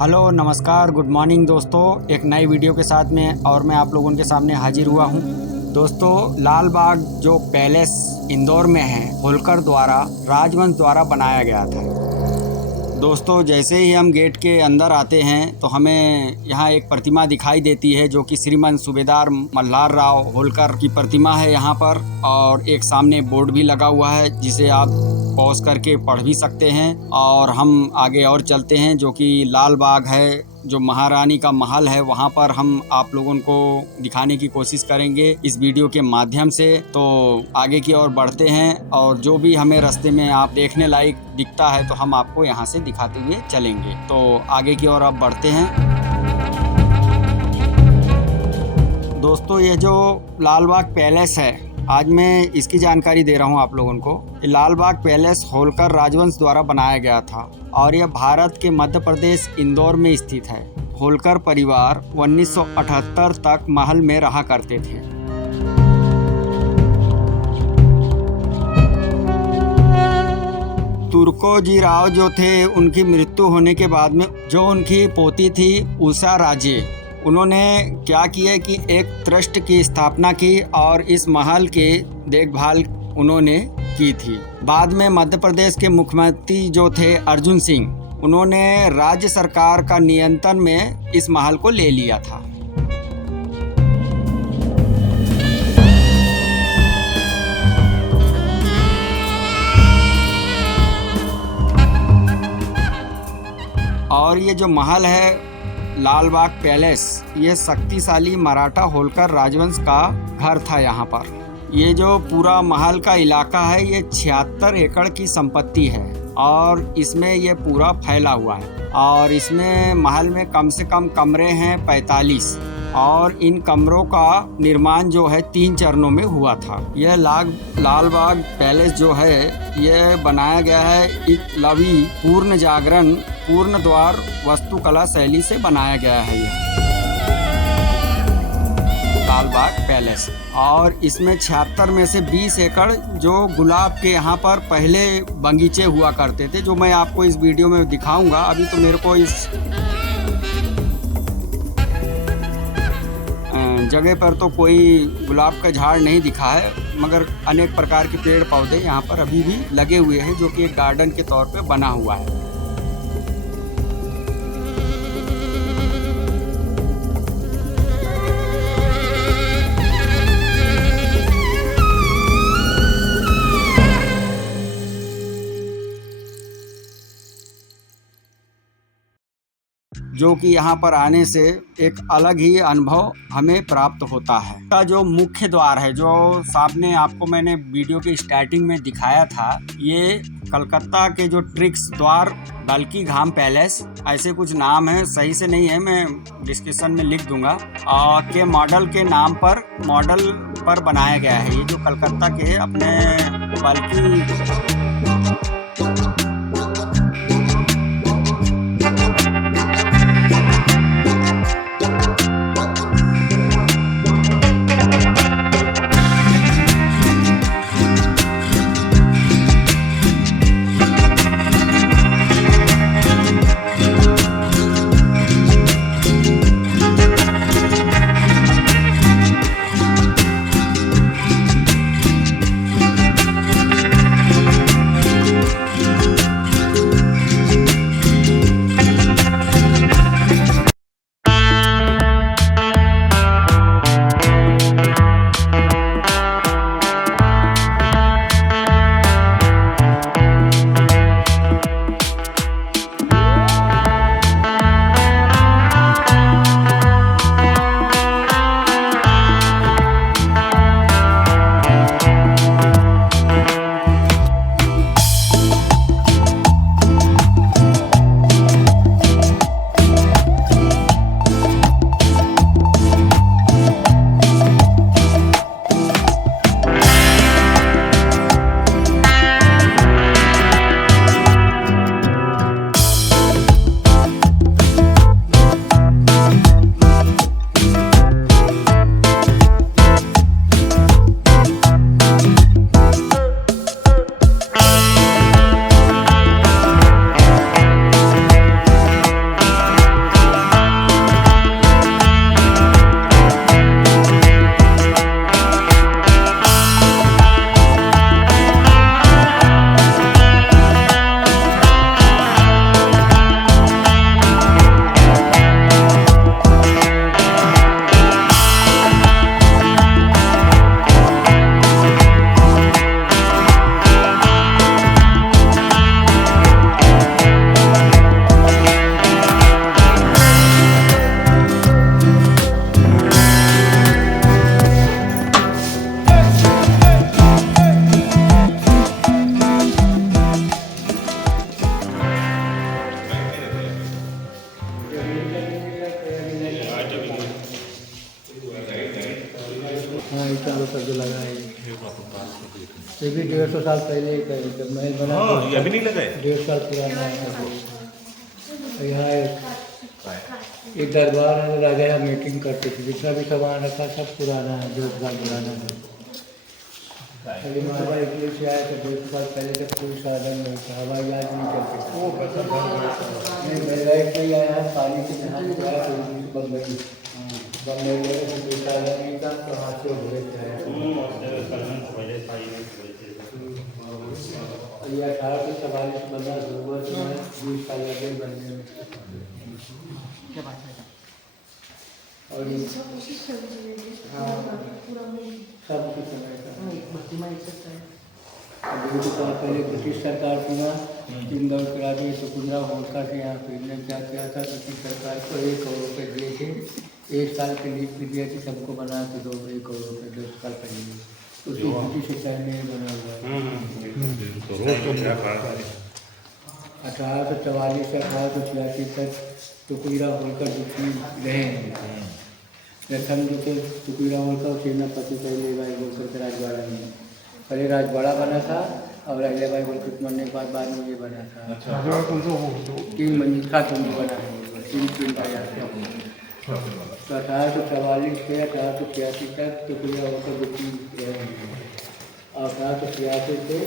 Hello नमस्कार good morning दोस्तों, एक नई वीडियो के साथ में और मैं आप लोगों के सामने हाजिर हुआ हूं। दोस्तों, लाल बाग जो पैलेस इंदौर में है, होलकर द्वारा राजवंश द्वारा बनाया गया था। दोस्तों, जैसे ही हम गेट के अंदर आते हैं तो हमें यहाँ एक प्रतिमा दिखाई देती है जो कि श्रीमान सूबेदार मल्हार राव होलकर की प्रतिमा है यहाँ पर। और एक सामने बोर्ड भी लगा हुआ है जिसे आप पॉज करके पढ़ भी सकते हैं। और हम आगे और चलते हैं जो कि लाल बाग है, जो महारानी का महल है, वहाँ पर हम आप लोगों को दिखाने की कोशिश करेंगे इस वीडियो के माध्यम से। तो आगे की ओर बढ़ते हैं और जो भी हमें रास्ते में आप देखने लायक दिखता है तो हम आपको यहाँ से दिखाते हुए चलेंगे। तो आगे की ओर अब बढ़ते हैं। दोस्तों, ये जो लाल बाग पैलेस है, आज मैं इसकी जानकारी दे रहा हूँ आप लोगों को। लाल बाग पैलेस होलकर राजवंश द्वारा बनाया गया था और यह भारत के मध्य प्रदेश इंदौर में स्थित है। होलकर परिवार 1978 तक महल में रहा करते थे। तुर्कोजी राव जो थे, उनकी मृत्यु होने के बाद में जो उनकी पोती थी उषा राजे, उन्होंने क्या किया कि एक ट्रस्ट की स्थापना की और इस महल की देखभाल उन्होंने की थी। बाद में मध्य प्रदेश के मुख्यमंत्री जो थे अर्जुन सिंह, उन्होंने राज्य सरकार का नियंत्रण में इस महल को ले लिया था। और ये जो महल है लाल बाग पैलेस, ये शक्तिशाली मराठा होलकर राजवंश का घर था। यहाँ पर ये जो पूरा महल का इलाका है, ये 76 एकड़ की संपत्ति है और इसमें ये पूरा फैला हुआ है। और इसमें महल में कम से कम कमरे हैं 45 और इन कमरों का निर्माण जो है 3 चरणों में हुआ था। यह लाल बाग पैलेस जो है ये बनाया गया है एकलवी पूर्ण जागरण पूर्ण द्वार वास्तुकला शैली से बनाया गया है ये लाल बाग पैलेस। और इसमें 76 में से 20 एकड़ जो गुलाब के यहाँ पर पहले बगीचे हुआ करते थे, जो मैं आपको इस वीडियो में दिखाऊंगा। अभी तो मेरे को इस जगह पर तो कोई गुलाब का झाड़ नहीं दिखा है, मगर अनेक प्रकार के पेड़ पौधे यहाँ पर अभी भी लगे हुए हैं जो कि एक गार्डन के तौर पे बना हुआ है। जो कि यहाँ पर आने से एक अलग ही अनुभव हमें प्राप्त होता है। का जो मुख्य द्वार है, जो सामने आपको मैंने वीडियो के स्टार्टिंग में दिखाया था, ये कलकत्ता के जो ट्रिक्स द्वार बल्कि घाम पैलेस ऐसे कुछ नाम है, सही से नहीं है, मैं डिस्क्रिप्शन में लिख दूंगा, के मॉडल के नाम पर मॉडल पर बनाया गया है। ये जो कलकत्ता के अपने बल्कि ये भी 150 साल पहले का है, जब महल बना हाँ, ये अभी नहीं लगा है। 150 साल पुराना है। यहाँ एक दरबार है, राजा यहाँ मीटिंग करते थे, जितना भी सामान रखा सब पुराना है, 150 साल पुराना है। अभी महाराजा इटली से आए तो 150 साल पहले तक कोई साधन नहीं था, हवाई जहाज नहीं चलते थे। नहीं, मेरा नहीं आया है, पानी के जहाज से आया तो बम्बई बम्बई गए तो कोई साधन नहीं था, तो हाथ से घोड़े से आया। ये 1844 बना, 20 साल लगे बनने में। और ये सब उसी समय का अभी तो पहले ब्रिटिश सरकार थी ना, इंदौर करा दिए तो कुंदरा होलकर से यहाँ पे ने क्या किया था, ब्रिटिश सरकार को 1 करोड़ रुपये दिए थे, 1 साल के लीज भी दिए थे, सबको बना के 1 करोड़ रुपये 10 साल पहले, उसी ब्रिटिश टाइम में बना हुआ है। 1844 से 1886 तक टुकड़ीरा होलकर दुखी रहे हैं। प्रथम जो थे टुकड़ीरा होलकर सेनापति अहिल्या बाई होलकर के राजवाड़ा में, पहले राजवाड़ा बना था और अहिल्या बाई होलकर मरने के बाद में ये बना था। 3 मंजिल का चुंगी बना है, 3 प्रयास। तो 1844 से 1886 तक टुकड़ीरा होलकर दुखी रहे हैं और 1886 से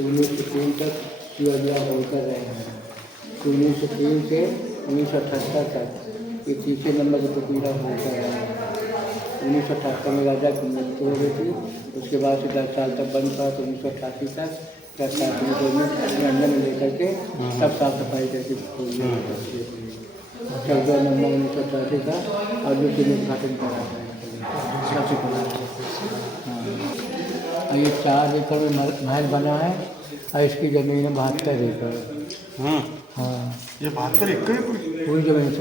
1903 तक शिवाजिया होलकर रहे हैं। 1903 से 1978 तक ये तीसरे नंबर के टुकड़ीरा होलकर रहे हैं। 1978 में राजा की मृत्यु हो गई थी, उसके बाद से 10 साल तक बंद था, तो 1988 तक 10 साल में लंदन में लेकर के सब साफ सफाई करके 14 नवंबर 1988 का और दूसरे उद्घाटन करा था। सबसे पहले ये 4 एकड़ में महल बना है और इसकी ज़मीन है 72 एकड़। हाँ, ये 72 एकड़ पूरी ज़मीन से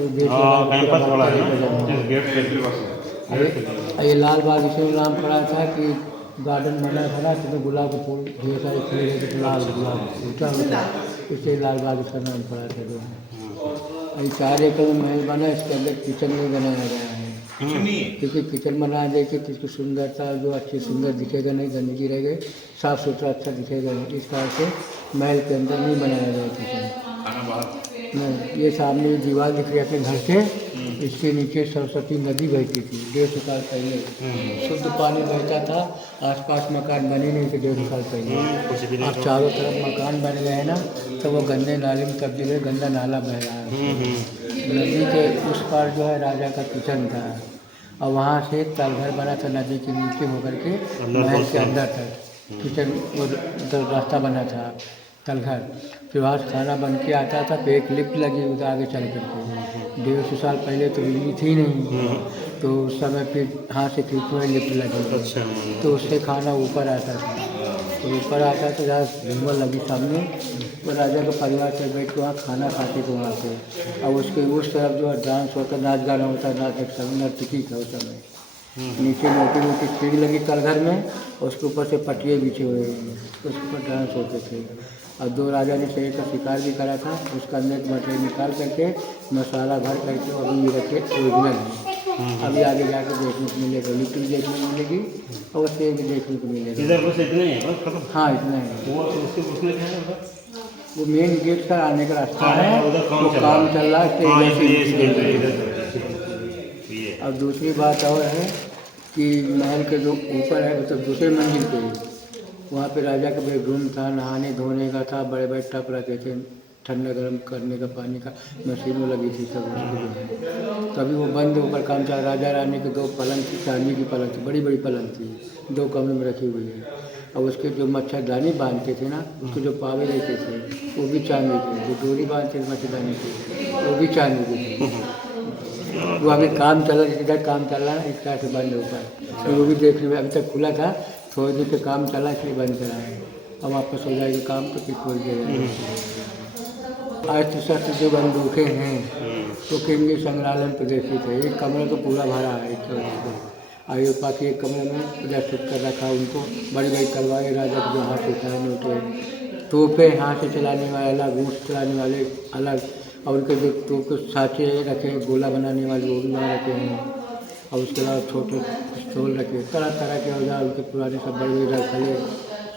ये लाल बाग इसलिए नाम पड़ा था कि गार्डन बना था ना, तो गुलाब के फूल ढेर सारे खिले थे, तो लाल गुलाब ऊँचा होता, इसलिए लाल बाग इसका नाम पड़ा था। ये 4 एकड़ में महल बना, इसके अंदर किचन नहीं बनाया गया है, क्योंकि किचन बना देखे तो इसकी सुंदरता जो अच्छी सुंदर दिखेगा नहीं, गंदगी रह गई, साफ़ सुथरा अच्छा दिखेगा नहीं, इस कारण से महल के अंदर नहीं बनाया गया किचन। नहीं, ये सामने दीवार दिख रही है अपने घर से, इसके नीचे सरस्वती नदी बहती थी 150 साल पहले, शुद्ध पानी बहता था, आसपास मकान बने नहीं थे 150 साल पहले। अब चारों तरफ मकान बन गए हैं ना, तो वो गंदे नाले में तब्दील है, गंदा नाला बह रहा है। नदी के उस पार जो है राजा का किचन था और वहाँ से तलघर बना था, नदी के नीचे होकर के महल के अंदर तक किचन वो रास्ता बना था तलघर। फिर वहाँ से खाना बन के आता था, फिर एक लिफ्ट लगी उधर आगे चल करके। 150 साल पहले तो बिजली थी नहीं, तो उस समय फिर हाथ से खींचने वाली लिफ्ट लगी, तो उससे खाना ऊपर आता था। तो ऊपर आता था, जहाँ झूमर लगी सामने, तो राजा का परिवार से बैठ के वहाँ खाना खाते थे वहाँ पे। और उसके उस तरफ जो है डांस होता, नाच गाना होता, नाच एक समय नर्तकी था उस समय। नीचे मोटी मोटी सीढ़ी लगी तलघर में, उसके ऊपर से पटिए बिछे हुए हैं, उसके ऊपर डांस होते थे। और 2 राजा ने शेर का शिकार भी करा था, उसका अंदर मटेरियल निकाल करके मसाला भर करके और भी रखे ओरिजिनल है। अभी आगे जाकर देखने को मिलेगा, लिट्टी भी देखने को मिलेगी और शेर भी देखने को मिलेगा। इधर बस इतना ही है, बस खत्म। हाँ, इतना है। वो मेन गेट का आने का रास्ता है, वो काम चल रहा है। और दूसरी बात और है कि महल के जो ऊपर है, मतलब दूसरे मंजिल पे, वहाँ पे राजा का बेडरूम था, नहाने धोने का था, बड़े बड़े टप रखे थे, ठंडा गर्म करने का पानी का मशीनों लगी थी सब उसके जो है। तभी वो बंद ऊपर काम चला। राजा रानी के 2 पलंग थी, चांदी की पलंग थी, बड़ी बड़ी पलंग थी, 2 कमरे में रखी हुई है। और उसके जो मच्छरदानी बांधते थे ना, उसके जो पावे रहते थे वो भी चांदी के, जो डोरी बांधते थे मच्छरदानी के वो भी चांदी के थे। वो अभी काम चल रहा है, इधर काम चल रहा है, इस तरह से बंद होता है, तो वो भी देखने में अभी तक खुला था, थोड़ी देर से काम चला इसलिए बंद करा है। अब वापस हो जाएगा काम तो फिर खोल दिया जाएगा। अस्त्र शस्त्र जो बंदूकें हैं तो केंद्रीय संग्रहालय में प्रदर्शित है। एक कमरा तो पूरा भरा है, एक आयु बाकी एक कमरे में प्रदर्शित कर रखा उनको। बड़ी बड़ी तलवारें राजा के जो हाथ से उठाने होते हैं, तोपें हाथ से चलाने वाले अलग, ऊँट चलाने वाले अलग, और उनके जो तोप के साँचे रखे हैं गोला बनाने वाले वो भी वहाँ रखे हैं। और उसके बाद छोटे पिस्तौल रखे, तरह तरह के औजार उनके पुराने सब बड़े बड़े रखले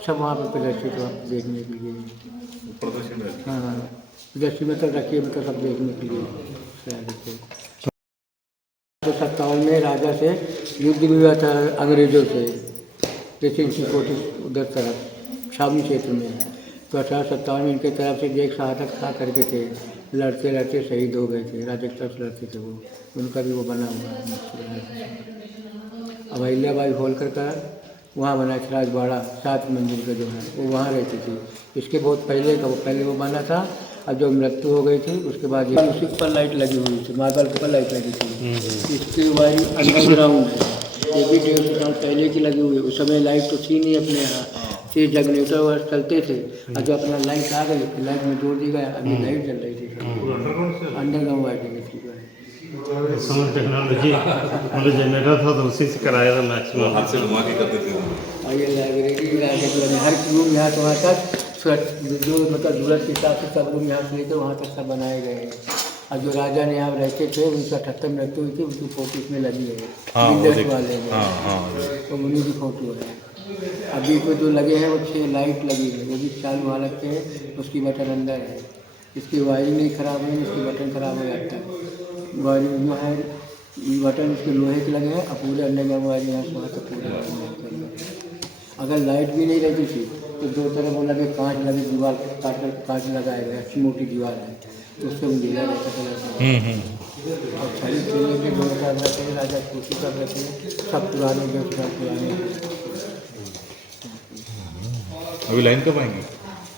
सब वहाँ पर प्रदर्शित हो देखने के लिए। प्रदर्शन है। हाँ, प्रदर्शनी में तो रखिए, मतलब सब देखने के लिए शहर से। तो 57 में राजा से युद्ध भी हुआ था अंग्रेज़ों से, जैसे इनकी कोशिश उधर तरफ छावनी क्षेत्र में। तो 1857 में इनके तरफ से एक शहादत खा करके थे, लड़ते लड़ते शहीद हो गए थे, राजा की तरफ से लड़ते थे वो, उनका भी वो बना हुआ है। अब अहिल्याबाई होलकर का वहाँ बना था राजवाड़ा, 7 मंजिल का जो है वो वहाँ रहती थी। इसके बहुत पहले का पहले वो बना था, और जो मृत्यु हो गई थी उसके बाद ये उसी पर लाइट लगी हुई थी, मार्बल के ऊपर लाइट लगी थी। इसकी वायरिंग अंडरग्राउंड है, ये भी 150 साल पहले की लगी हुई है। उस समय लाइट तो थी नहीं अपने यहाँ, ये जनरेटर वगैरह चलते थे, और जो अपना लाइट आ गई तो लाइट में जोड़ दी गया, अभी लाइट जल रही थी। अंडरग्राउंड वायरिंग इसकी जो है। टेक्नोलॉजी मतलब जनरेटर था तो उसी से कराया था मैक्सिमम। हाथ से घुमा के करते थे। और ये लाइब्रेरी हर रूम यहाँ से वहाँ तक जो मतलब जरूरत के हिसाब से सब रूम यहाँ से लेकर वहाँ तक सब बनाए गए हैं। और जो राजा ने यहाँ रहते थे उनकी 78 में मृत्यु हुई थी, उनकी फोटो इसमें लगी है, विंडोज वाले में, तो उन्हीं की फोटो है। अभी को जो लगे हैं वो 6 लाइट लगी है, वो भी चालू हालत के हैं, उसकी बटन अंदर है। इसकी वायरिंग नहीं खराब है, इसकी बटन खराब हो जाता है। वायरिंग जो है बटन इसके लोहे के लगे हैं, और पूरे अंडरग्राउंड वायरिंग यहाँ से वहाँ तक पूरे अगर लाइट भी नहीं रहती थी तो 2 तरफ वो लगे कांच लगे, दीवार काट कर कांच लगाए गए, अच्छी मोटी दीवार है, तो उससे उंधेरा रहता था। और छड़ी खेलने के 2 हजार रखे हैं, राजा कोशिश कर रहे थे, सब पुराने जो सब पुराने। अभी लाइन कब आएंगी?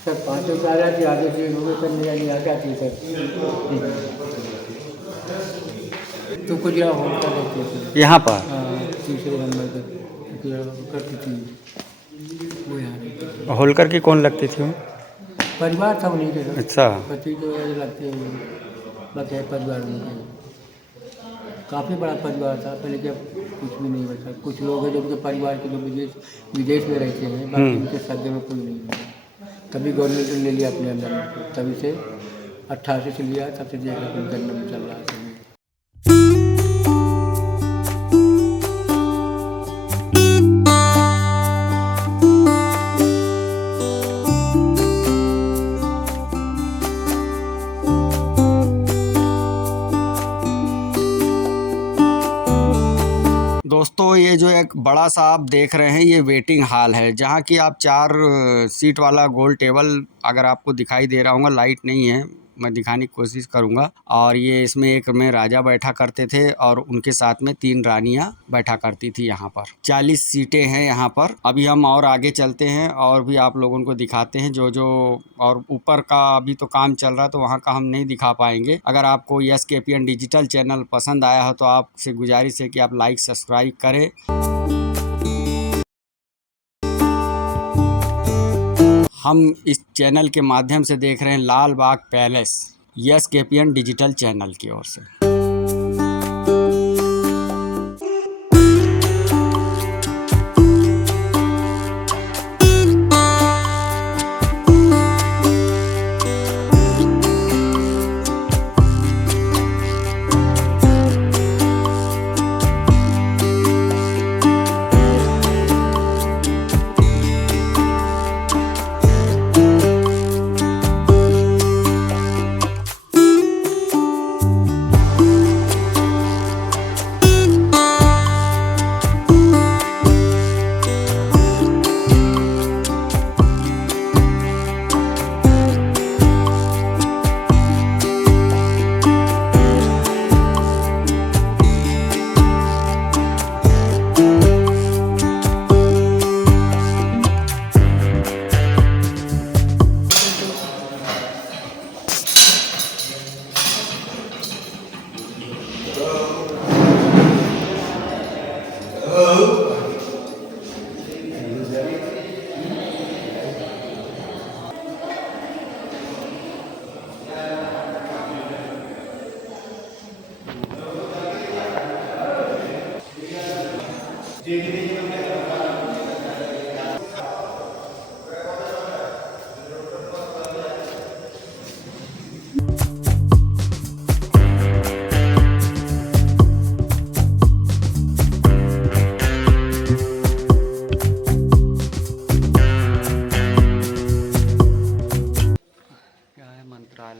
सर 5 आ जाती, आगे से होंगे सर, मेरा नहीं आ जाती सर। तो कुछ यहाँ होता रहते थे यहाँ पर। हाँ, 3 नंबर तक करती थी वो यहाँ रहती थी। होलकर की कौन लगती थी वो? परिवार था उन्हीं के। अच्छा। पति जो है लगते हुए बचे परिवार उनके, काफ़ी बड़ा परिवार था पहले, जब कुछ भी नहीं बचा। कुछ लोग हैं जो उनके परिवार के जो विदेश में रहते हैं, बाकी उनके सगे में कोई नहीं है। तभी गवर्नमेंट ने ले लिया अपने अंदर, तभी से 88 से लिया, तब से देखा कि गन्ना में चल रहा है। दोस्तों ये जो एक बड़ा सा आप देख रहे हैं ये वेटिंग हॉल है, जहाँ की आप 4 सीट वाला गोल टेबल अगर आपको दिखाई दे रहा होगा, लाइट नहीं है, मैं दिखाने की कोशिश करूँगा। और ये इसमें एक में राजा बैठा करते थे और उनके साथ में 3 रानियाँ बैठा करती थी। यहाँ पर 40 सीटें हैं यहाँ पर। अभी हम और आगे चलते हैं और भी आप लोगों को दिखाते हैं जो और ऊपर का अभी तो काम चल रहा है तो वहाँ का हम नहीं दिखा पाएंगे। अगर आपको SKPN डिजिटल चैनल पसंद आया हो तो आपसे गुजारिश है कि आप लाइक सब्सक्राइब करें। हम इस चैनल के माध्यम से देख रहे हैं लाल बाग पैलेस, SKPN डिजिटल चैनल की ओर से।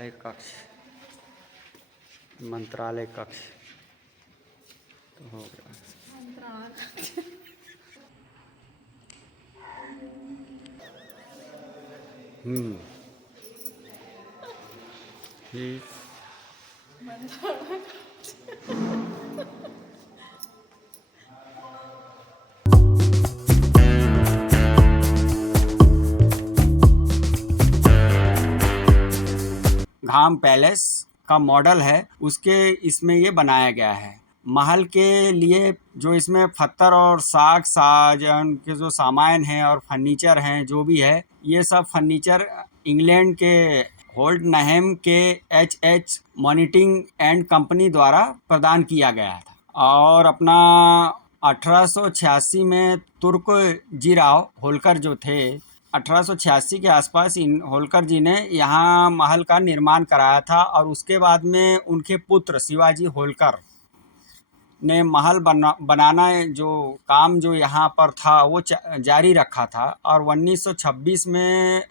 मंत्रालय कक्ष, मंत्रालय कक्ष तो हो गया। ये घाम पैलेस का मॉडल है, उसके इसमें ये बनाया गया है। महल के लिए जो इसमें पत्थर और साग साजन के जो सामान हैं और फर्नीचर हैं, जो भी है, ये सब फर्नीचर इंग्लैंड के होल्डनहेम के एच मॉनिटरिंग एंड कंपनी द्वारा प्रदान किया गया था। और अपना 1886 में तुर्कजीराव होलकर जो थे, 1886 के आसपास इन होलकर जी ने यहाँ महल का निर्माण कराया था। और उसके बाद में उनके पुत्र शिवाजी होलकर ने महल बनाना जो काम जो यहाँ पर था वो जारी रखा था। और 1926 में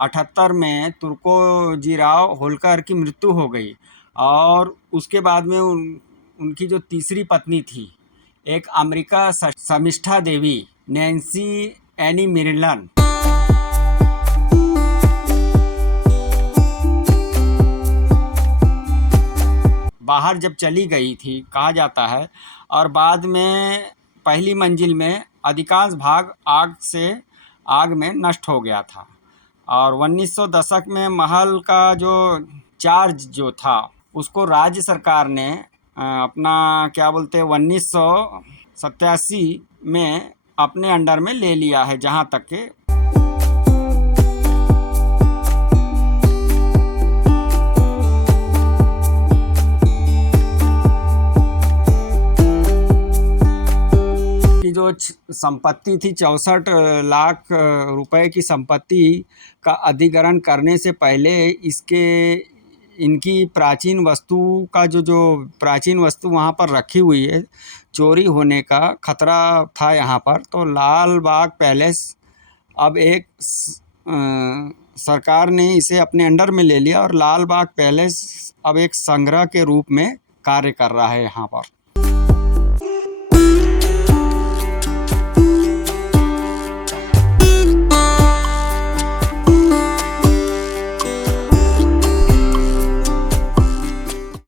78 में तुर्कोजीराव होलकर की मृत्यु हो गई। और उसके बाद में उनकी जो तीसरी पत्नी थी, एक अमेरिका शर्मिष्ठा देवी, नैन्सी एनी मिरिलन, बाहर जब चली गई थी कहा जाता है। और बाद में पहली मंजिल में अधिकांश भाग आग में नष्ट हो गया था। और 1900 दशक में महल का जो चार्ज जो था उसको राज्य सरकार ने अपना क्या बोलते हैं 1987 में अपने अंडर में ले लिया है। जहाँ तक के जो संपत्ति थी 64 लाख रुपए की संपत्ति का अधिग्रहण करने से पहले इनकी प्राचीन वस्तु का जो प्राचीन वस्तु वहाँ पर रखी हुई है, चोरी होने का खतरा था यहाँ पर। तो लाल बाग पैलेस अब एक सरकार ने इसे अपने अंडर में ले लिया और लाल बाग पैलेस अब एक संग्रह के रूप में कार्य कर रहा है यहाँ पर।